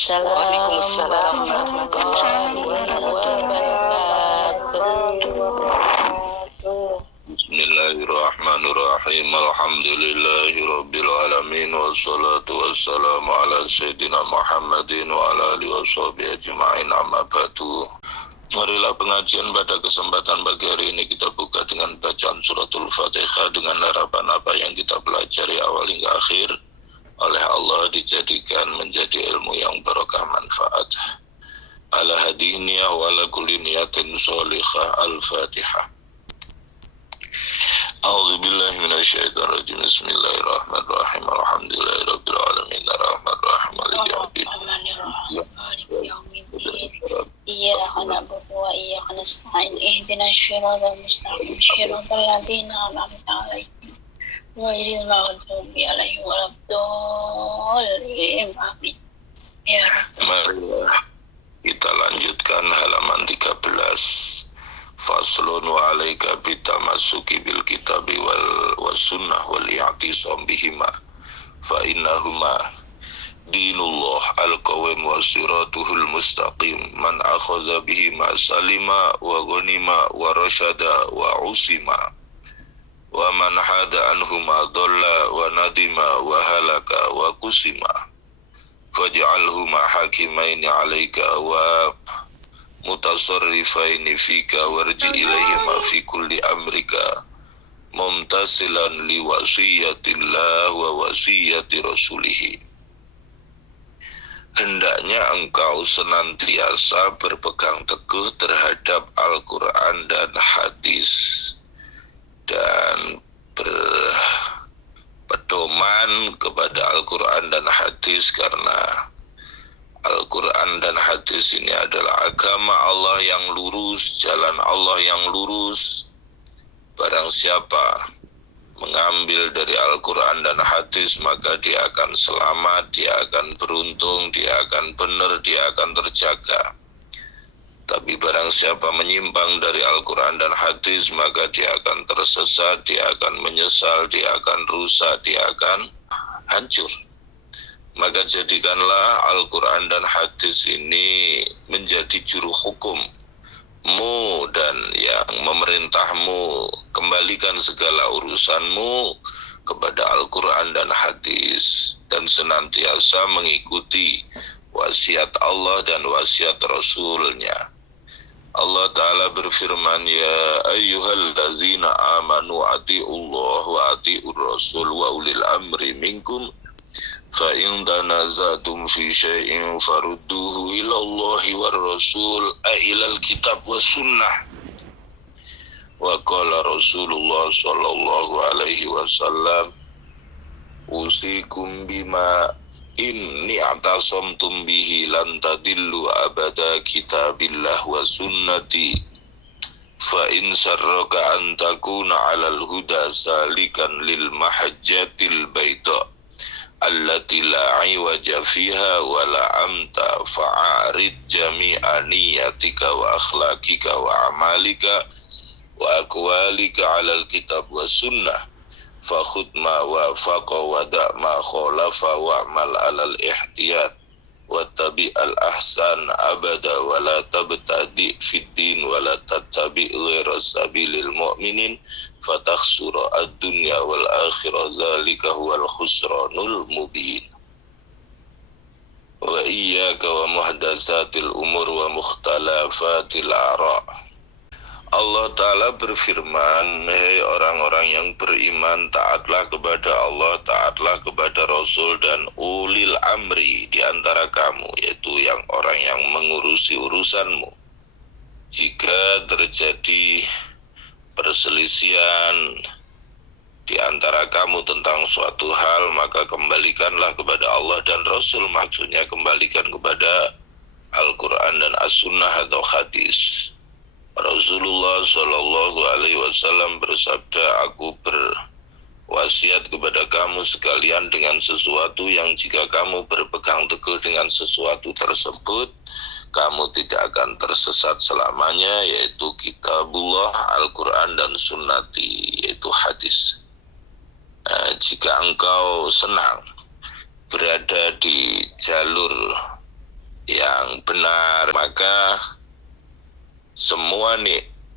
Waalaikumsalam warahmatullahi wabarakatuh. Bismillahirrahmanirrahim. Alhamdulillahirabbil alamin wassalatu wassalamu ala sayyidina Muhammadin wa ala alihi washabihi ajma'in, amma ba'du. Marilah pengajian pada kesempatan pagi hari ini kita buka dengan bacaan suratul Fatihah dengan harapan apa yang kita pelajari awal hingga akhir oleh Allah dijadikan menjadi ilmu yang barokah manfaat. Ala hadiniyah wa ala kulli niyatin sholihah. Al-Fatihah. A'udzubillahi minasyaitonirrajim. Bismillahirrahmanirrahim. Alhamdulillahirabbil alamin arrahmanirrahim maliki yaumiddin. Iyyaka na'budu wa iyyaka nasta'in. Ihdinas siratal mustaqim. Shiratal ladzina an'amta 'alaihim ghairil maghdubi 'alaihim waladdallin. Amin. Ya Rabb. Marilah kita lanjutkan halaman 13. Faslun wa alaika bitamasuki bil kitabi wal sunnah wal i'tisam bihima fa innahuma dinullah al-qawim wa siratuhul mustaqim man akhadha bihima salima wa ghanima wa rasyada wa usima wa man hada anhuma dhalla wa nadima wa halaka wa kusima faj'alhuma hakimaini alaika wa mutasarrifaini fika warji ilaihima fi kulli amrika mumtasilan li wasiyatillah wa wasiyati rasulihi. Hendaknya engkau senantiasa berpegang teguh terhadap Al-Quran dan hadis dan berpedoman kepada Al-Quran dan hadis, karena Al-Quran dan hadis ini adalah agama Allah yang lurus, jalan Allah yang lurus. Barang siapa mengambil dari Al-Quran dan hadis, maka dia akan selamat, dia akan beruntung, dia akan benar, dia akan terjaga. Tapi barang siapa menyimpang dari Al-Quran dan hadis, maka dia akan tersesat, dia akan menyesal, dia akan rusak, dia akan hancur. Maka jadikanlah Al-Quran dan hadis ini menjadi juru hukummu dan yang memerintahmu. Kembalikan segala urusanmu kepada Al-Quran dan hadis dan senantiasa mengikuti wasiat Allah dan wasiat Rasulnya. Allah Ta'ala berfirman, ya ayyuhallazina amanu ati'ullah wa ati'ur rasul wa ulil amri minkum فَإِنْ تَنَازَعْتُمْ فِي شَيْءٍ فَرُدُّوهُ إِلَى اللَّهِ وَالرَّسُولِ إِلَى الْكِتَابِ وَالسُّنَّةِ وَقَالَ رَسُولُ اللَّهِ صَلَّى اللَّهُ عَلَيْهِ وَسَلَّمَ أُوصِيكُمْ بِمَا إِنْ اعْتَصَمْتُمْ بِهِ لَنْ تَضِلُّوا أَبَدًا كِتَابِ اللَّهِ وَسُنَّتِي فَإِنْ سَرَّكَ أَنْ تَكُونَ عَلَى الْهُدَى سَالِكًا لِلْمَحَجَّةِ الْبَيْضَاءِ allati la iwaja fiha wa la amta fa'arid jami'a niyatika wa akhlaqika wa amalika wa aqwalika 'alal kitab wa sunnah fa khudh ma wafaqa wa da' ma khalafa wa amal 'alal ihtiyat wa tabi' al ahsan abada wa la tabtadi fid din wa la tattabi' ghaira sabilil mu'minin fatakhsura ad-dunya wal akhirah dzalika huwal khusranul mubin. Wa iyyaka wa muhdatsatil umur wa mukhtalafatil ara'. Allah Ta'ala berfirman, hei orang-orang yang beriman, taatlah kepada Allah, taatlah kepada Rasul dan ulil amri di antara kamu, yaitu yang orang yang mengurusi urusanmu. Jika terjadi perselisihan di antara kamu tentang suatu hal, maka kembalikanlah kepada Allah dan Rasul. Maksudnya kembalikan kepada Al-Quran dan As-Sunnah atau hadis. Rasulullah Shallallahu Alaihi Wasallam bersabda, aku berwasiat kepada kamu sekalian dengan sesuatu yang jika kamu berpegang teguh dengan sesuatu tersebut, kamu tidak akan tersesat selamanya, yaitu kitabullah, Al-Quran dan sunnati, yaitu hadis. Jika engkau senang berada di jalur yang benar, maka semua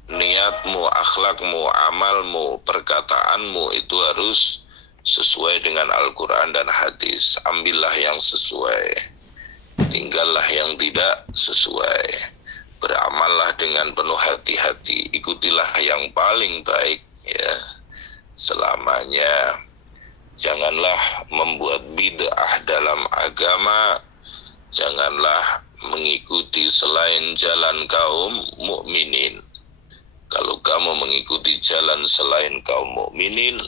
niatmu, akhlakmu, amalmu, perkataanmu itu harus sesuai dengan Al-Quran dan hadis. Ambillah yang sesuai, tinggallah yang tidak sesuai. Beramallah dengan penuh hati-hati, ikutilah yang paling baik ya selamanya. Janganlah membuat bid'ah dalam agama, janganlah mengikuti selain jalan kaum mukminin. Kalau kamu mengikuti jalan selain kaum mukminin,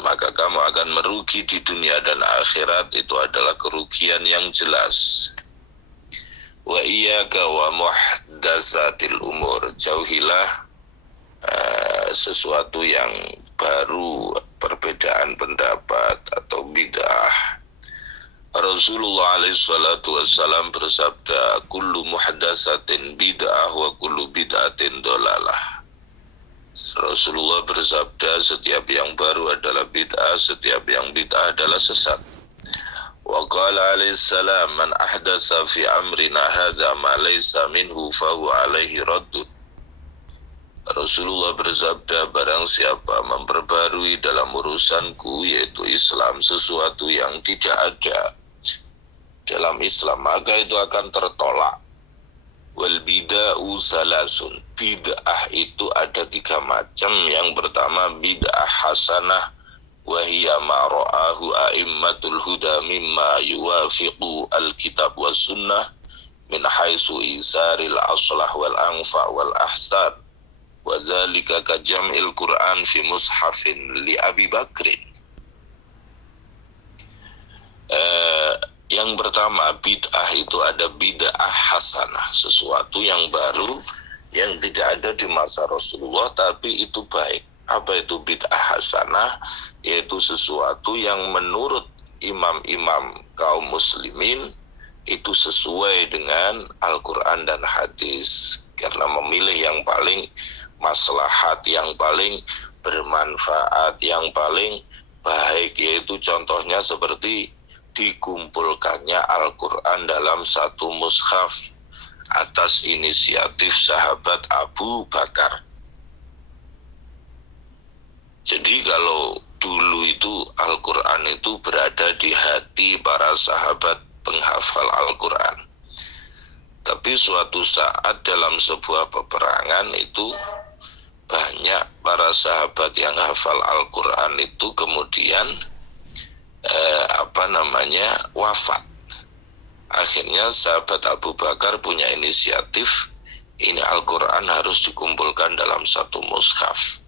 maka kamu akan merugi di dunia dan akhirat. Itu adalah kerugian yang jelas. Wa iyyaka wa muhdatsatil umur, jauhilah sesuatu yang baru, perbedaan pendapat atau bid'ah. Rasulullah SAW bersabda, kullu muhdatsatin bid'ah wa kullu bid'atin dolalah. Rasulullah bersabda, setiap yang baru adalah bid'ah, setiap yang bid'ah adalah sesat. Wa qala alaihissalam, man ahdatsa fi amrina hadza ma laysa minhu fahuwa alaihi raddun. Rasulullah bersabda, barang siapa memperbarui dalam urusanku, yaitu Islam, sesuatu yang tidak ada dalam Islam, maka itu akan tertolak. Wal bid'ah salasun, bid'ah itu ada 3 macam. Yang pertama bid'ah hasanah, wa hiya ma ra'ahu a'immatul huda mimma yuwafiqu al-kitab was sunnah min haitsu isaril aslah wal anfa wal ahsan. Wa dzalika ka jam'il Qur'an fi mushafin li Abi Bakrin. Yang pertama, bid'ah itu ada bid'ah hasanah, sesuatu yang baru yang tidak ada di masa Rasulullah tapi itu baik. Apa itu bid'ah hasanah? Yaitu sesuatu yang menurut imam-imam kaum muslimin itu sesuai dengan Al-Quran dan hadis, karena memilih yang paling maslahat, yang paling bermanfaat, yang paling baik, yaitu contohnya seperti dikumpulkannya Al-Quran dalam satu mushaf atas inisiatif sahabat Abu Bakar. Jadi kalau dulu itu Al-Quran itu berada di hati para sahabat penghafal Al-Quran. Tapi suatu saat dalam sebuah peperangan itu banyak para sahabat yang hafal Al-Quran itu kemudian wafat. Akhirnya sahabat Abu Bakar punya inisiatif, ini Al-Quran harus dikumpulkan dalam satu mushaf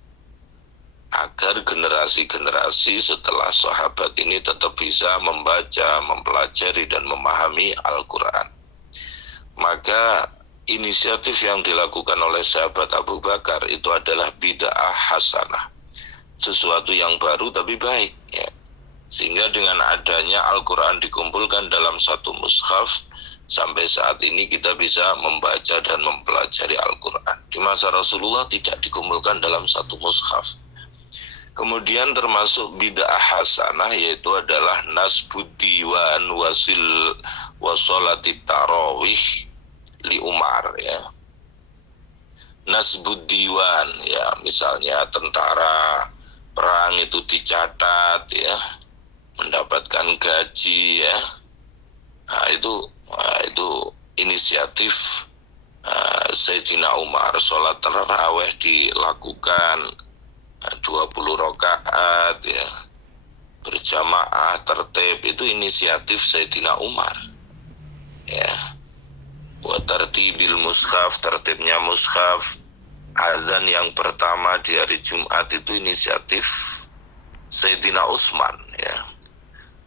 agar generasi-generasi setelah sahabat ini tetap bisa membaca, mempelajari dan memahami Al-Quran. Maka inisiatif yang dilakukan oleh sahabat Abu Bakar itu adalah bid'ah hasanah, sesuatu yang baru tapi baik ya. Sehingga dengan adanya Al-Quran dikumpulkan dalam satu mushaf, sampai saat ini kita bisa membaca dan mempelajari Al-Quran. Di masa Rasulullah tidak dikumpulkan dalam satu mushaf. Kemudian termasuk bid'ah hasanah yaitu adalah nasbud diwan wasolatit tarawih li Umar ya. Nasbud diwan ya, misalnya tentara perang itu dicatat ya, mendapatkan gaji ya. Nah, itu inisiatif Sayyidina Umar. Sholat tarawih dilakukan 20 rakaat ya, berjamaah tertib, itu inisiatif Sayyidina Umar ya. Wa tartibil mushaf, tertibnya mushaf. Azan yang pertama di hari Jumat itu inisiatif Sayyidina Utsman ya.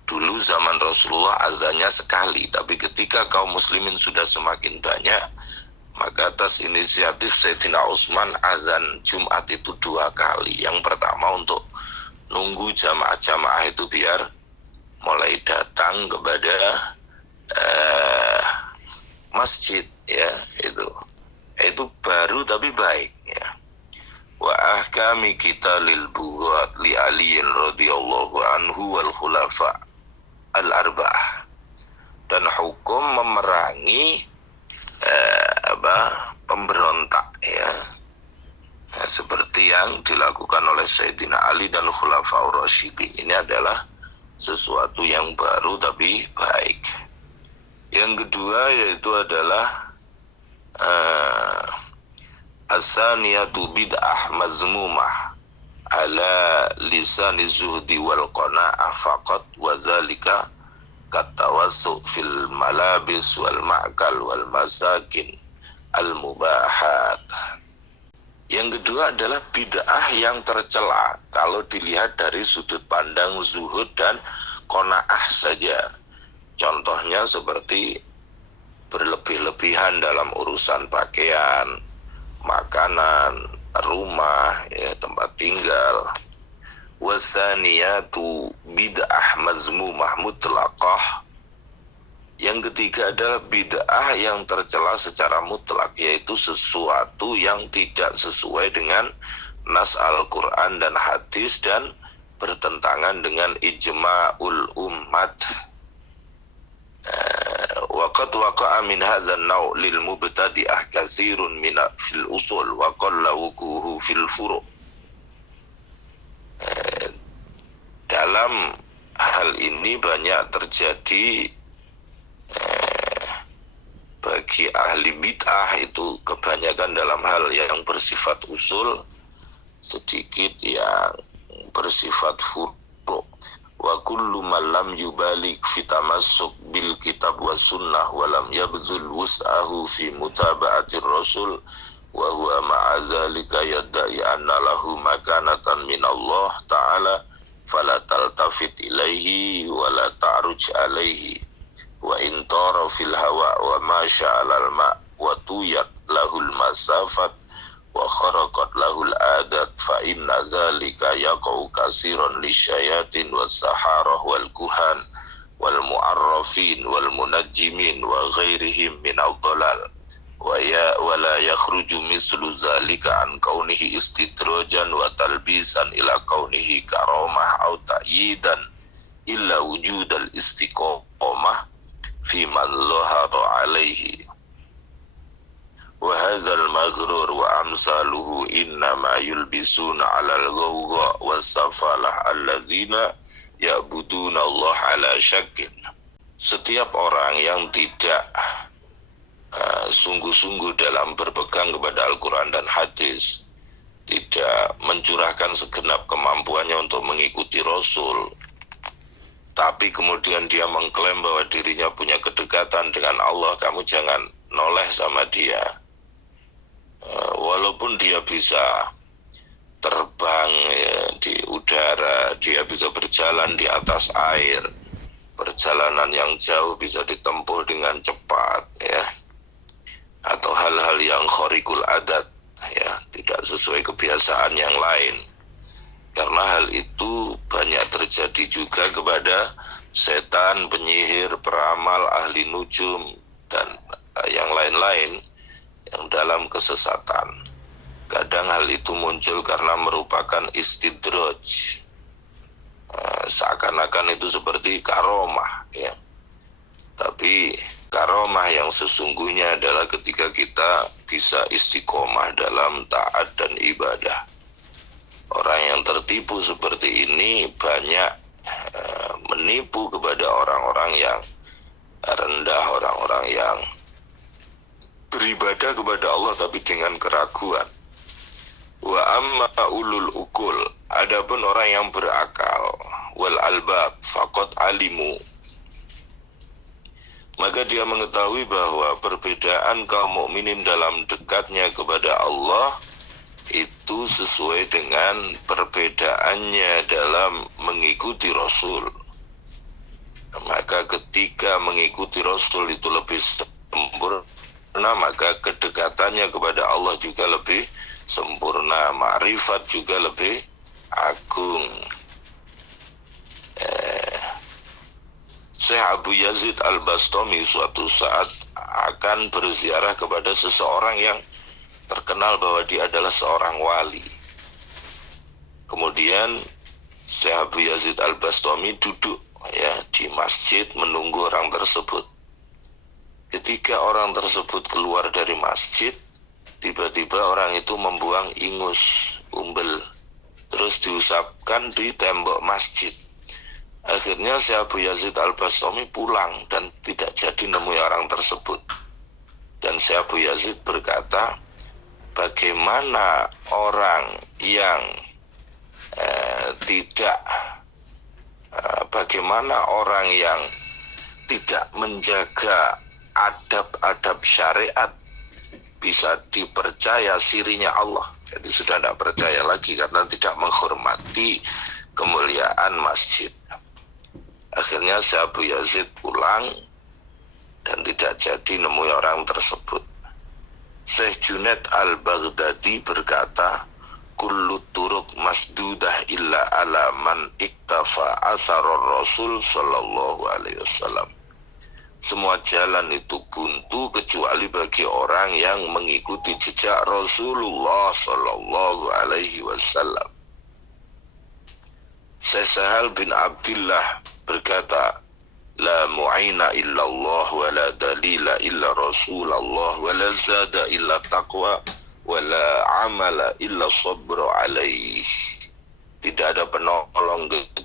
Dulu zaman Rasulullah azannya sekali, tapi ketika kaum muslimin sudah semakin banyak, maka atas inisiatif Sayyidina Utsman azan Jumat itu 2 kali. Yang pertama untuk nunggu jamaah-jamaah itu biar mulai datang kepada masjid ya. Itu baru tapi baik ya. Wa ahkami kita lil bughat li aliyin radhiyallahu anhu wal khulafa al-arba'ah. dan hukum memerangi pemberontak ya. Nah, seperti yang dilakukan oleh Sayyidina Ali dan Khulafaur Rasyidin. Ini adalah sesuatu yang baru tapi baik. Yang kedua yaitu adalah as-saniyatu bid'ah mazmumah ala lisani zuhdi wal qana'ah faqat wa dzalika katawassu fil malabis wal ma'kal wal masakin al mubahat. Yang kedua adalah bid'ah yang tercela kalau dilihat dari sudut pandang zuhud dan qanaah saja. Contohnya seperti berlebih-lebihan dalam urusan pakaian, makanan, rumah, ya, tempat tinggal. Wasaniyatu bid'ah mazmumah mutlaqah. Yang ketiga adalah bid'ah yang tercela secara mutlak, yaitu sesuatu yang tidak sesuai dengan nas Al-Quran dan hadis dan bertentangan dengan ijma'ul ummat. Waqad waqa'a min hadzal naw' lil mubtadi'ah katsirun min fil usul wa qalla wuquhu fil furu'. Dalam hal ini banyak terjadi bagi ahli bid'ah itu kebanyakan dalam hal yang bersifat usul, sedikit yang bersifat furu'. Wa kullu man lam yubalik fi tamassuk bil kitab wa sunnah wa lam yabzul wus'ahu fi mutaba'atir rasul wa huwa ma'a dzalika yadda'i anna lahu makanatan min Allah ta'ala fala taltafit ilaihi wa la ta'ruj alaihi wa in tara fil hawa wa ma sya'alal ma' wa tuyat lahul masafat wa kharaqat lahul adat fa inna zalika yaqau katsiran lisyayatin was saharah wal kuhan wal mu'arrafin wal munajjimin wa ghairihim min ad-dhalal wa la yakhruju mislu zalika an kaunihi istidrajan wa talbisan ila kaunihi karamah aw ta'yidan illa wujudal istiqamah fi man lahara alaihi. وهذا المغرور وأمثاله إنما يلبسون على الغوغاء والسفالة الذين يعبدون الله على شك. Setiap orang yang tidak sungguh-sungguh dalam berpegang kepada Al-Quran dan hadis, tidak mencurahkan segenap kemampuannya untuk mengikuti Rasul, tapi kemudian dia mengklaim bahwa dirinya punya kedekatan dengan Allah, kamu jangan noleh sama dia. Walaupun dia bisa terbang ya, di udara, dia bisa berjalan di atas air, perjalanan yang jauh bisa ditempuh dengan cepat ya, atau hal-hal yang khariqul adat ya, tidak sesuai kebiasaan yang lain. Karena hal itu banyak terjadi juga kepada setan, penyihir, peramal, ahli nujum dan yang lain-lain yang dalam kesesatan. Kadang hal itu muncul karena merupakan istidraj, seakan-akan itu seperti karomah ya. Tapi karomah yang sesungguhnya adalah ketika kita bisa istiqomah dalam taat dan ibadah. Orang yang tertipu seperti ini banyak menipu kepada orang-orang yang rendah, orang-orang yang beribadah kepada Allah tapi dengan keraguan. Wa amma ulul ukul, adapun orang yang berakal, wal albab faqad alimu, maka dia mengetahui bahwa perbedaan kaum mukminin dalam dekatnya kepada Allah itu sesuai dengan perbedaannya dalam mengikuti Rasul. Maka ketika mengikuti Rasul itu lebih sempurna, maka kedekatannya kepada Allah juga lebih sempurna, ma'rifat juga lebih agung. Syekh Abu Yazid Al-Bastami suatu saat akan berziarah kepada seseorang yang terkenal bahwa dia adalah seorang wali. Kemudian Syekh Abu Yazid Al-Bastami duduk ya di masjid menunggu orang tersebut. Ketika orang tersebut keluar dari masjid, tiba-tiba orang itu membuang ingus, umbel, terus diusapkan di tembok masjid. Akhirnya si Abu Yazid Al-Bastami pulang dan tidak jadi nemui orang tersebut. Dan si Abu Yazid berkata, bagaimana orang yang tidak menjaga adab-adab syariat bisa dipercaya sirinya Allah. Jadi sudah tidak percaya lagi karena tidak menghormati kemuliaan masjid. Akhirnya si Abu Yazid pulang dan tidak jadi nemui orang tersebut. Syekh Junaid Al-Baghdadi berkata, kullu turuq masdudah illa ala man iktafa atharar Rasul sallallahu alaihi wasallam. Semua jalan itu buntu kecuali bagi orang yang mengikuti jejak Rasulullah sallallahu alaihi wasallam. Syekh Sahal bin Abdullah berkata, la mu'ina illallah wa la dalila illa Rasulullah wa la zada illa taqwa wa la amala illa sabru alaih. Tidak ada penolong kecuali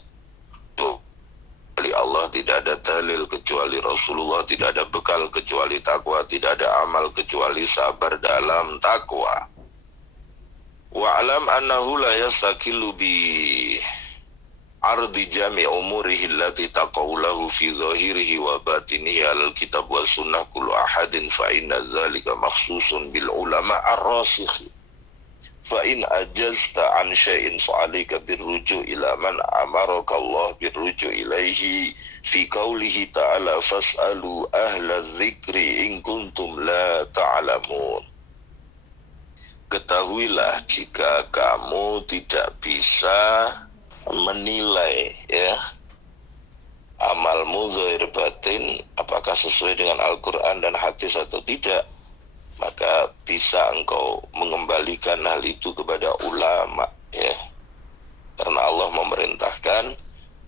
Allah, tidak ada dalil kecuali Rasulullah, tidak ada bekal kecuali takwa, tidak ada amal kecuali sabar dalam takwa. Wa'alam annahu la yasakilu bi ardi jami' umurihi allati taqawlahu fi zahirihi wa batinihi alal kitab wa sunnah kullu ahadin fa inna dhalika makhsusun bil ulama ar-rasikhi fa in ajazta an syai'in fa'alika birruju' ila man amaraka Allah birruju' ilaihi fi qawlihi ta'ala fas'alu ahla dzikri in kuntum la ta'lamun. Ketahuilah jika kamu tidak bisa menilai amalmu zahir batin apakah sesuai dengan Al-Quran dan hadis atau tidak, maka bisa engkau mengembalikan hal itu kepada ulama, karena Allah memerintahkan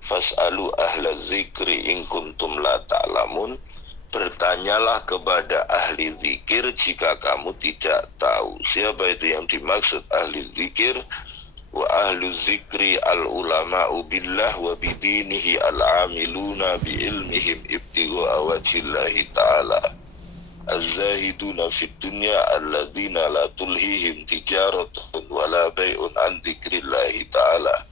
fas'alu ahla dzikri in kuntum la ta'lamun, bertanyalah kepada ahli zikir jika kamu tidak tahu. Siapa itu yang dimaksud ahli zikir? Wa ahlu zikri al-ulama'u billah wa bidinihi al-amiluna bi ilmihim ibtigha'a wajhillahi ta'ala az-zahiduna fid dunya alladzina la tulhihim tijaratun wa la bai'un an dzikrillahi ta'ala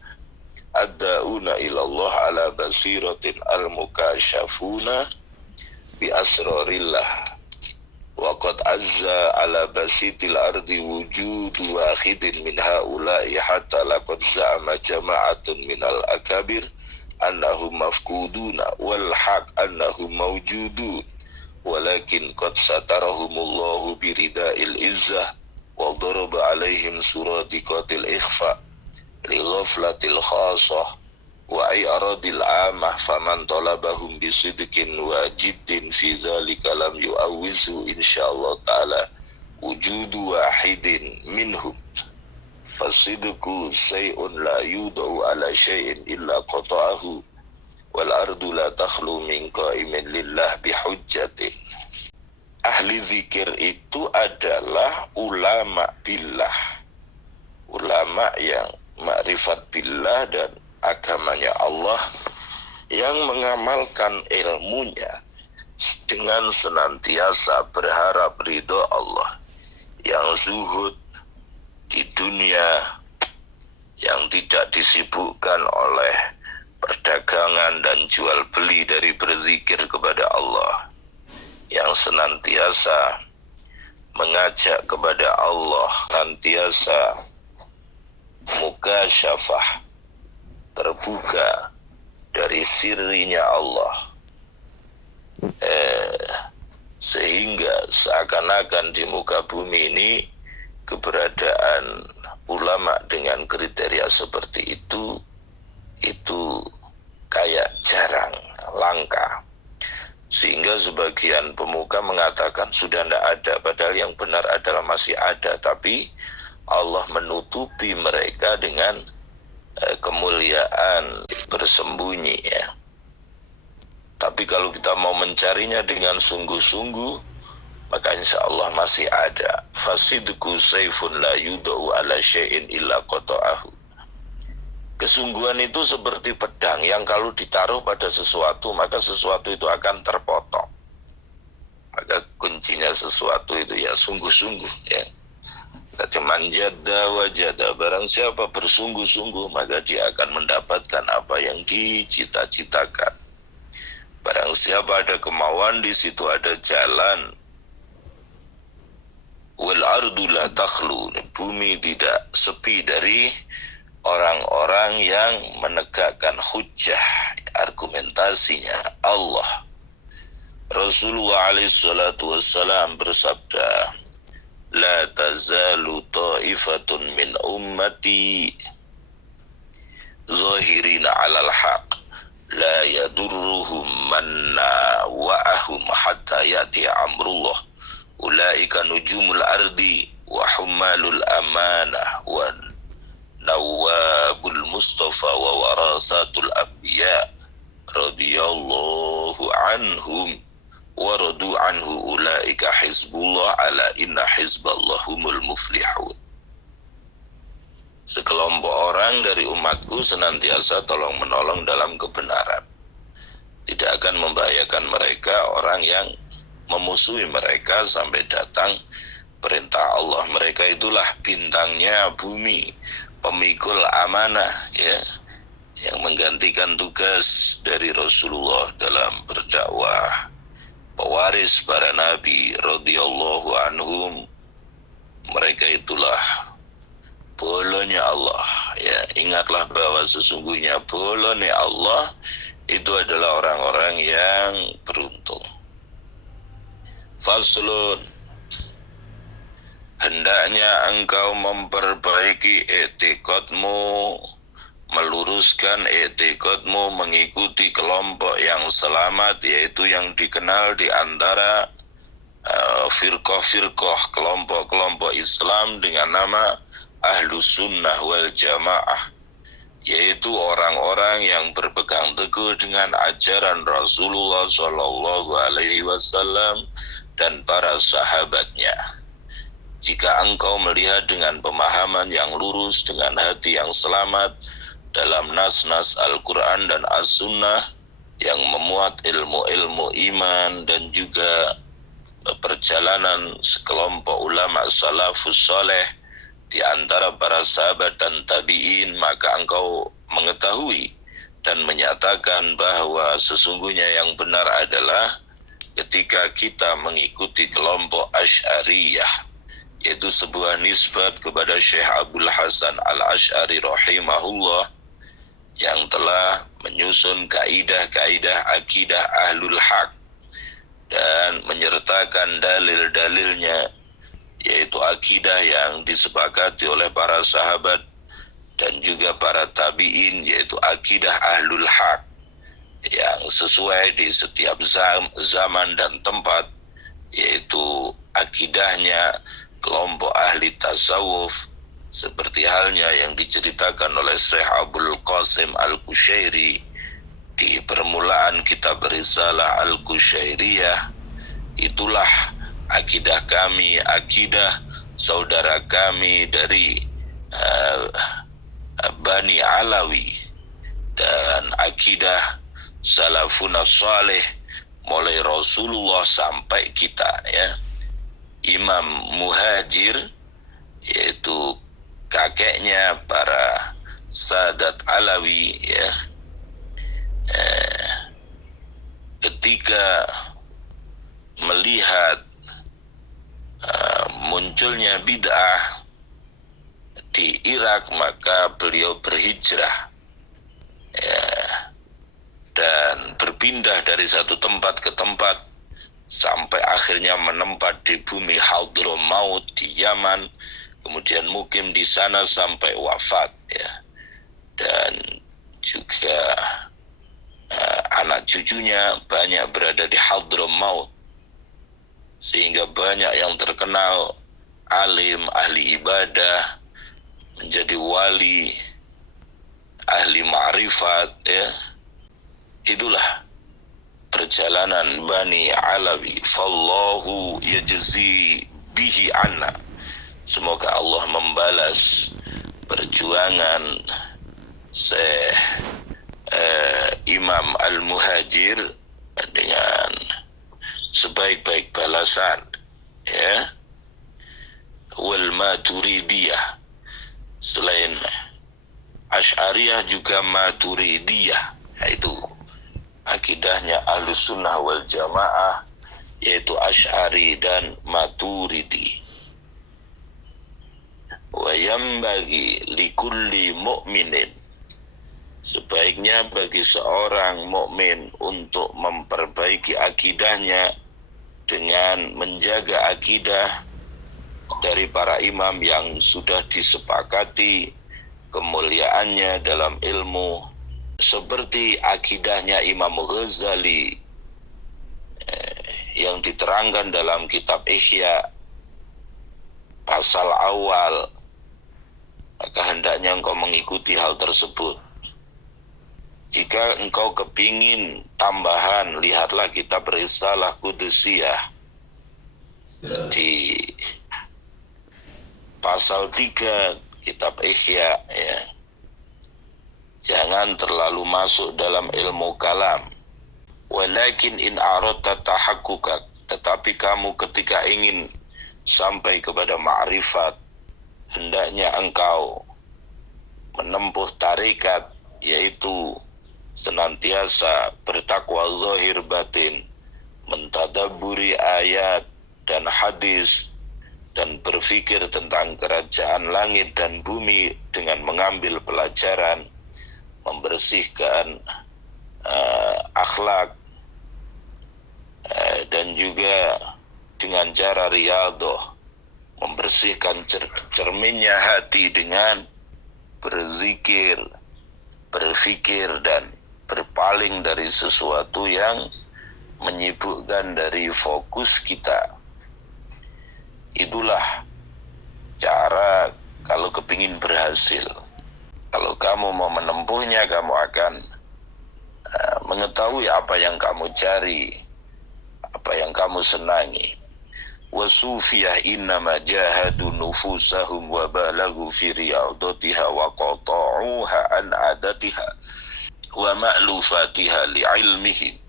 ad-da'una ila Allah ala basiratin al-mukashafuna bi asrarillah. Waqad azza ala basitil ardi wujudu wahidin min haula'i hatta laqad za'ama jama'atun minal akabir annahum mafkuduna wal haq annahum mawjudun walakin qad satarahumullahu birida'il izzah wa daraba alaihim suradiqatil ikhfa li ghaflatil khasah wa i'radil amah faman talabahum bisidqin wa jiddin fi dzalika lam yu'awwizu insyaallah ta'ala wujudu wahidin minhum fasidqu say'un la yudau ala syai'in illa qata'ahu wal ardu la takhlu min qa'imin lillah bihujjatin. Ahli zikir itu adalah ulama billah, ulama yang makrifat billah dan agamanya Allah, yang mengamalkan ilmunya dengan senantiasa berharap ridho Allah, yang zuhud di dunia, yang tidak disibukkan oleh perdagangan dan jual beli dari berzikir kepada Allah, yang senantiasa mengajak kepada Allah, senantiasa mukasyafah, terbuka dari sirinya Allah, sehingga seakan-akan di muka bumi ini keberadaan ulama dengan kriteria seperti itu kayak jarang, langka, sehingga sebagian pemuka mengatakan sudah tidak ada, padahal yang benar adalah masih ada, tapi Allah menutupi mereka dengan kemuliaan bersembunyi, Tapi kalau kita mau mencarinya dengan sungguh-sungguh, maka insya Allah masih ada. Fasidku sayfun la yudau ala syai'in illa qata'ahu. Kesungguhan itu seperti pedang yang kalau ditaruh pada sesuatu, maka sesuatu itu akan terpotong. Maka kuncinya sesuatu itu ya sungguh-sungguh ya. Man jadda wajada, barang siapa bersungguh-sungguh maka dia akan mendapatkan apa yang dicita-citakan. Barang siapa ada kemauan, di situ ada jalan. Wal ardu la takhlu, bumi tidak sepi dari orang-orang yang menegakkan hujjah, argumentasinya Allah. Rasulullah alaihi salatu wassalam bersabda, la tazalu ta'ifatun min ummati zahirina 'alal haq la yadurruhum man wa'ahum hatta ya'ti amrullah ulaika nujumul ardi wa hummalul amanah wa nawabul mustafa wa warasatul anbiya radhiyallahu anhum wa radu anhu ulaika hizbullah ala inna hizballahumul muflihun. Sekelompok orang dari umatku senantiasa tolong menolong dalam kebenaran. Tidak akan membahayakan mereka orang yang memusuhi mereka sampai datang perintah Allah. Mereka itulah bintangnya bumi, pemikul amanah ya, yang menggantikan tugas dari Rasulullah dalam berdakwah, pewaris para nabi radhiyallahu anhum. Mereka itulah bolonya Allah ya. Ingatlah bahwa sesungguhnya bolonya Allah itu adalah orang-orang yang beruntung. Faslun, hendaknya engkau memperbaiki etikotmu, meluruskan etikotmu mengikuti kelompok yang selamat, yaitu yang dikenal di antara firqah-firqah, kelompok-kelompok Islam dengan nama Ahlus Sunnah wal Jamaah, yaitu orang-orang yang berpegang teguh dengan ajaran Rasulullah Shallallahu Alaihi Wasallam dan para sahabatnya. Jika engkau melihat dengan pemahaman yang lurus, dengan hati yang selamat dalam nas-nas Al-Quran dan As-Sunnah yang memuat ilmu-ilmu iman dan juga perjalanan sekelompok ulama salafus soleh di antara para sahabat dan tabi'in, maka engkau mengetahui dan menyatakan bahwa sesungguhnya yang benar adalah ketika kita mengikuti kelompok Asy'ariyah, yaitu sebuah nisbat kepada Syekh Abdul Hasan Al-Asy'ari rahimahullah yang telah menyusun kaidah-kaidah akidah Ahlul Haq dan menyertakan dalil-dalilnya, yaitu akidah yang disepakati oleh para sahabat dan juga para tabi'in, yaitu akidah Ahlul Haq yang sesuai di setiap zaman dan tempat, yaitu akidahnya kelompok ahli tasawuf, seperti halnya yang diceritakan oleh Syekh Abdul Qasim Al-Kushairi di permulaan kitab Risalah Al-Kushairiyah. Itulah akidah kami, akidah saudara kami dari Bani Alawi, dan akidah salafun salih mulai Rasulullah sampai kita ya. Imam Muhajir, yaitu kakeknya para Sadat Alawi ya, ketika melihat munculnya bid'ah di Irak, maka beliau berhijrah ya, dan berpindah dari satu tempat ke tempat sampai akhirnya menempat di bumi Hadramaut di Yaman, kemudian mukim di sana sampai wafat ya. Dan juga anak cucunya banyak berada di Hadramaut, sehingga banyak yang terkenal alim, ahli ibadah, menjadi wali, ahli ma'rifat ya. Itulah perjalanan Bani Alawi, fallahu yajzi bihi anna, semoga Allah membalas perjuangan Imam Al-Muhajir dengan sebaik-baik balasan, ya. Wal Maturidiyah, selain Asy'ariyah juga Maturidiyah, yaitu akidahnya Ahlus Sunnah wal Jamaah, yaitu Asy'ari dan Maturidi. Wa yambagi likulli mu'minin, sebaiknya bagi seorang mukmin untuk memperbaiki akidahnya dengan menjaga akidah dari para imam yang sudah disepakati kemuliaannya dalam ilmu, seperti akidahnya Imam Ghazali yang diterangkan dalam kitab Ihya pasal awal. Maka hendaknya engkau mengikuti hal tersebut. Jika engkau kepingin tambahan, lihatlah kitab Risalah Qudusiyah di pasal 3 kitab Ihya, ya. Jangan terlalu masuk dalam ilmu kalam. Walakin in aradta tahaqquqak, tetapi kamu ketika ingin sampai kepada ma'rifat, hendaknya engkau menempuh tarekat, yaitu senantiasa bertakwa zahir batin, mentadabburi ayat dan hadis, dan berpikir tentang kerajaan langit dan bumi dengan mengambil pelajaran, membersihkan akhlak, dan juga dengan cara riyadhah, membersihkan cerminnya hati dengan berzikir, berfikir, dan berpaling dari sesuatu yang menyibukkan dari fokus kita. Itulah cara kalau kepingin berhasil. Kalau kamu mau menempuhnya, kamu akan mengetahui apa yang kamu cari, apa yang kamu senangi. Wasufiyah innama jahadu nufusahum wa balagu fi riyadatiha wa qata'uha an adatiha wa ma'lufatiha li'ilmihim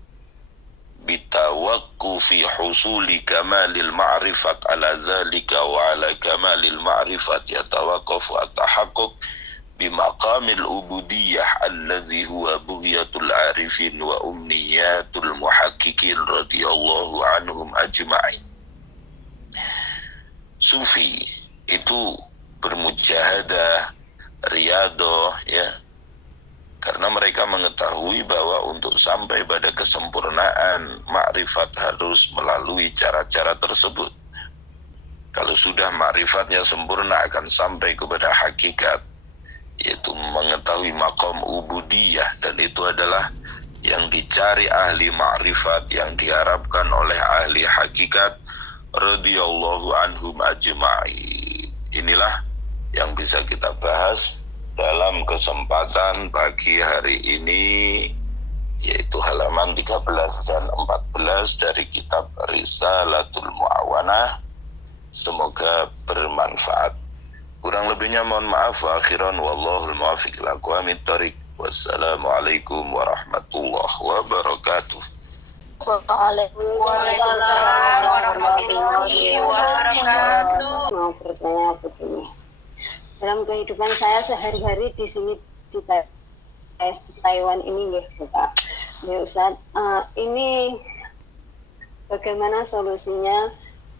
bitawakkufi husuli kamalil ma'rifat ala zalika wa ala kamalil ma'rifat yatawaqqafu at-tahaqquq bimaqamil ubudiyah alladhi huwa bughyatul arifin wa umniyatul muhaqqiqin radhiyallahu anhum ajma'in. Sufi itu bermujahadah, riyadhah, ya, karena mereka mengetahui bahwa untuk sampai pada kesempurnaan makrifat harus melalui cara-cara tersebut. Kalau sudah makrifatnya sempurna, akan sampai kepada hakikat, yaitu mengetahui maqam ubudiyah, dan itu adalah yang dicari ahli makrifat, yang diharapkan oleh ahli hakikat radhiyallahu anhum ajma'in. Inilah yang bisa kita bahas dalam kesempatan pagi hari ini, yaitu halaman 13 dan 14 dari kitab Risalatul Mu'awanah. Semoga bermanfaat. Kurang lebihnya mohon maaf. Akhiran wallahul muwaffiq ila aqwamit thoriq. Wassalamualaikum warahmatullahi wabarakatuh. Waalaikumsalam warahmatullahi wabarakatuh. Mau bertanya begini, dalam kehidupan saya sehari-hari di sini di Taiwan ini, Bapak, ya Ustaz, ini bagaimana solusinya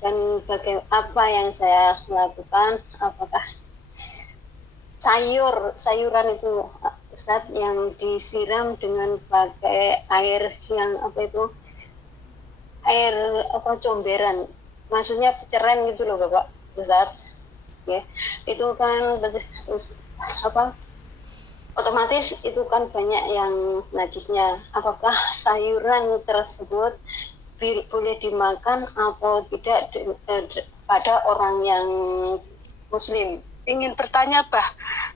dan apa yang saya lakukan? Apakah sayuran itu, Ustaz, yang disiram dengan pakai air yang air comberan, maksudnya peceren gitu loh Bapak Ustaz, ya, itu kan otomatis itu kan banyak yang najisnya. Apakah sayuran tersebut boleh dimakan atau tidak pada orang yang muslim? ingin bertanya, Bah.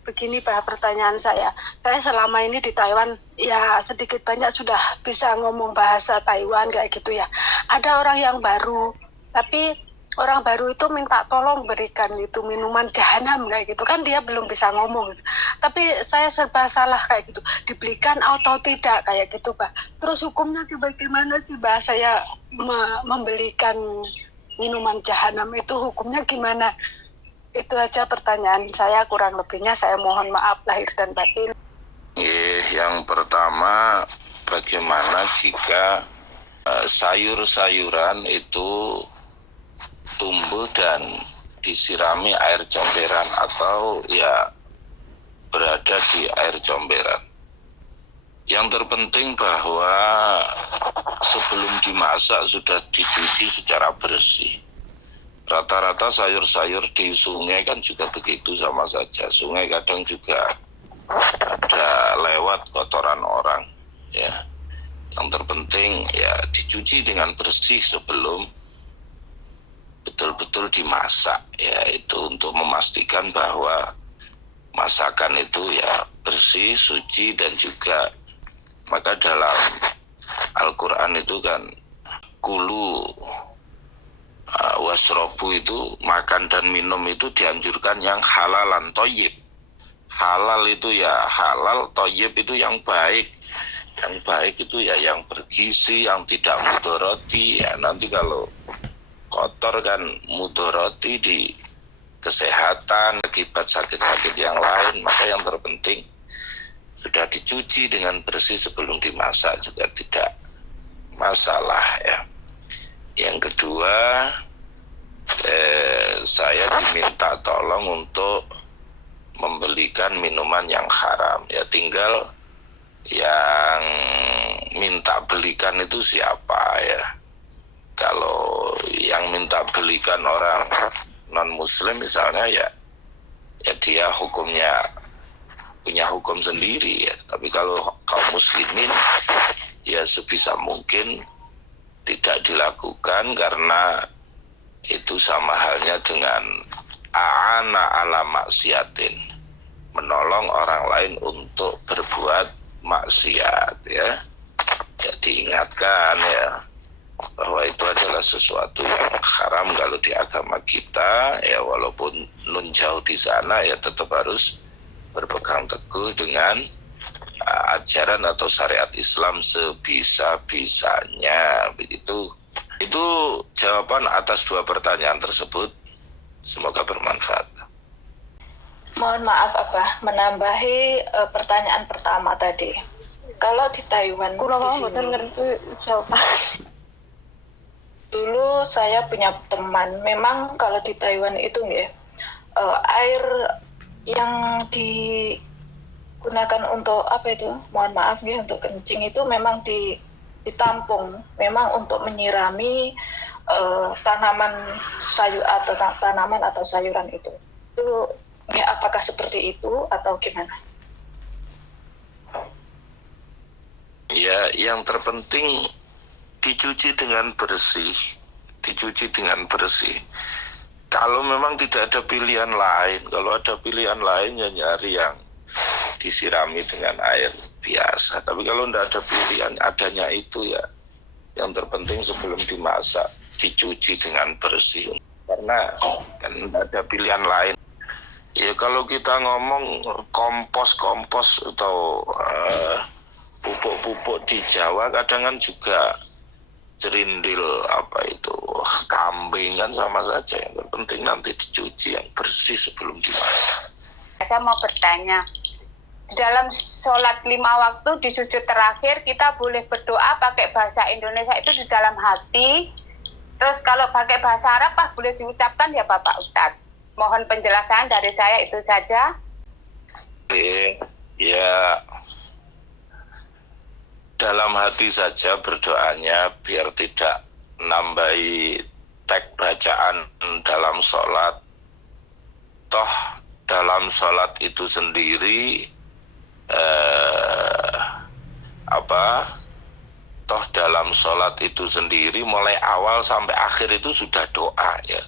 Begini, Bah, pertanyaan saya. Saya selama ini di Taiwan, ya sedikit banyak sudah bisa ngomong bahasa Taiwan kayak gitu ya. Ada orang yang baru, tapi orang baru itu minta tolong berikan itu minuman jahanam kayak gitu kan, dia belum bisa ngomong. Tapi saya serba salah kayak gitu. Dibelikan atau tidak kayak gitu, Bah. Terus hukumnya bagaimana sih, Bah? Saya membelikan minuman jahanam itu hukumnya gimana? Itu aja pertanyaan saya, kurang lebihnya saya mohon maaf lahir dan batin. Yang pertama, bagaimana jika sayur-sayuran itu tumbuh dan disirami air comberan atau ya berada di air comberan. Yang terpenting bahwa sebelum dimasak sudah dicuci secara bersih. Rata-rata sayur-sayur di sungai kan juga begitu, sama saja. Sungai kadang juga ada lewat kotoran orang, ya. Yang terpenting ya dicuci dengan bersih sebelum betul-betul dimasak, ya, itu untuk memastikan bahwa masakan itu ya bersih, suci, dan juga maka dalam Al-Quran itu kan kulu wasrobu, itu makan dan minum itu dianjurkan yang halalan toyib. Halal itu ya halal, toyib itu yang baik. Yang baik itu ya yang bergizi, yang tidak mudoroti. Ya, nanti kalau kotor kan mudoroti di kesehatan akibat sakit-sakit yang lain. Maka yang terpenting sudah dicuci dengan bersih sebelum dimasak juga tidak masalah, ya. Yang kedua, saya diminta tolong untuk membelikan minuman yang haram. Ya tinggal yang minta belikan itu siapa, ya. Kalau yang minta belikan orang non-muslim misalnya, ya dia hukumnya punya hukum sendiri, ya. Tapi kalau kaum muslimin ya sebisa mungkin tidak dilakukan, karena itu sama halnya dengan a'ana ala maksiatin, menolong orang lain untuk berbuat maksiat, ya. Ya diingatkan ya bahwa itu adalah sesuatu yang haram kalau di agama kita, ya, walaupun nun jauh di sana ya tetap harus berpegang teguh dengan ajaran atau syariat Islam sebisa-bisanya, begitu. Itu jawaban atas dua pertanyaan tersebut. Semoga bermanfaat. Mohon maaf Abah, menambahi pertanyaan pertama tadi. Kalau di Taiwan di sini, dulu saya punya teman, memang kalau di Taiwan itu ya, air yang digunakan untuk apa itu, mohon maaf ya, untuk kencing itu memang ditampung, memang untuk menyirami tanaman atau sayuran itu ya, apakah seperti itu atau gimana? Ya, yang terpenting dicuci dengan bersih, Kalau memang tidak ada pilihan lain, kalau ada pilihan lain ya nyari yang disirami dengan air biasa. Tapi kalau tidak ada pilihan, adanya itu ya yang terpenting sebelum dimasak dicuci dengan bersih, karena kan tidak ada pilihan lain. Ya kalau kita ngomong kompos atau pupuk-pupuk di Jawa kadang kan juga cerindil kambing kan sama saja. Yang penting nanti dicuci yang bersih sebelum dimasak. Saya mau bertanya, dalam sholat 5 waktu di sujud terakhir kita boleh berdoa pakai bahasa Indonesia itu di dalam hati. Terus kalau pakai bahasa Arab boleh diucapkan ya Bapak Ustadz? Mohon penjelasan dari saya, itu saja. Oke, ya dalam hati saja berdoanya biar tidak nambahi teks bacaan dalam sholat. Toh dalam sholat itu sendiri mulai awal sampai akhir itu sudah doa, ya.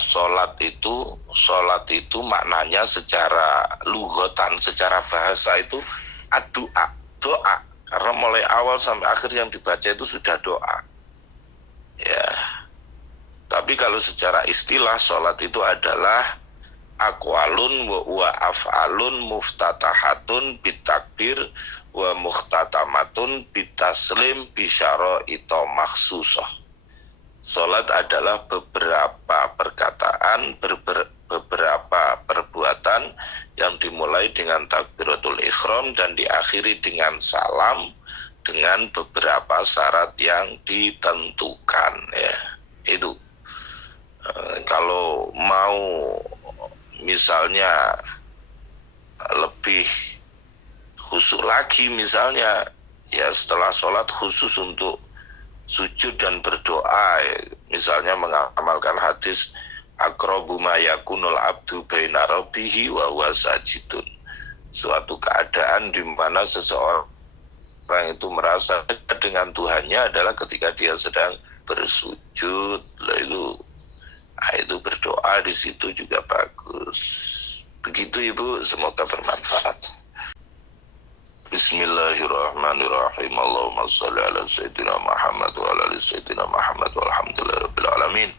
Sholat itu maknanya secara lughatan, secara bahasa itu doa. Karena mulai awal sampai akhir yang dibaca itu sudah doa. Ya. Tapi kalau secara istilah sholat itu adalah aqwalun wa af'alun muftatahatun bitakbir wa muhtatamatun bitaslim bisyara'ita makhsusah. Sholat adalah beberapa perkataan, beberapa perbuatan yang dimulai dengan takbiratul ihram dan diakhiri dengan salam dengan beberapa syarat yang ditentukan, ya. Itu kalau mau misalnya lebih khusyuk lagi, misalnya ya setelah sholat khusus untuk sujud dan berdoa, misalnya mengamalkan hadis aqrabu ma yakunul abdu baina rabbihi wa huwa sajidun, suatu keadaan di mana seseorang itu merasa dekat dengan Tuhannya adalah ketika dia sedang bersujud. Itu berdoa di situ juga bagus. Begitu Ibu, semoga bermanfaat. Bismillahirrahmanirrahim. Allahumma shalli ala sayyidina Muhammad wa ala ali sayyidina Muhammad walhamdulillahirabbil alamin.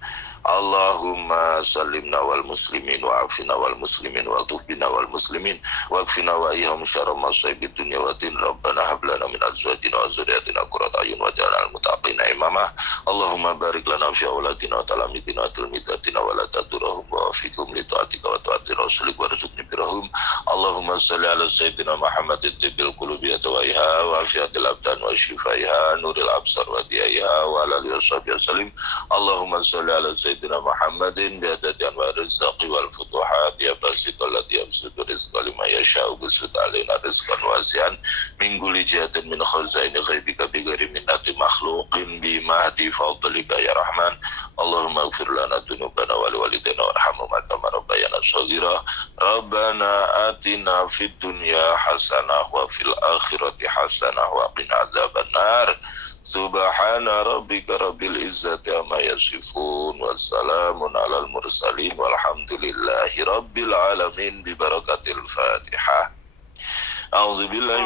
Allahumma sallimna wal muslimin wa afina wal muslimin wa tufbina wal muslimin wa akfina wa iham syarra masaibid dunya wa din. Rabbana hab lana min azwajina wa dzurriyyatina qurrata a'yun waj'alna lil muttaqina imama. Allahumma barik lana fi auladina wa talamidina wa tilmidatina wa la tadurhum wa fikum li ta'atika wa ta'ati rasulik warzuqni birahum. Allahumma salli ala sayyidina Muhammadin tibbil qulubi wa iha wa afiyatil abdan wa shifaiha nuril absar wa diyaiha wa ala alihi washabihi wasallim. Allahumma salli ala sayyidina Muhammadin bi'adadi anwar rizqi wal futuhat ya basikal ladhi yamsudu rizqa lima yasha'u bisud alaina rizqan wasi'an min kulli jihatin min khazaini ghaibika bighairi minnati makhluqin bimahdi fadlika ya rahman. Allahumma ighfir lana dhunubana wa liwalidayna warhamhuma kama rabbayana shaghira. Rabbana atina fid dunya hasanah wa fil akhirati hasanah wa qina adzabannar. Subhana rabbika rabbil izzati amma yasifun wassalamun alal mursalin walhamdulillahi rabbil alamin bi barakatil Fatihah. A'udzu billahi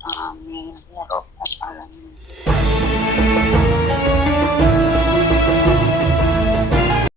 Amin ya rabbal alamin.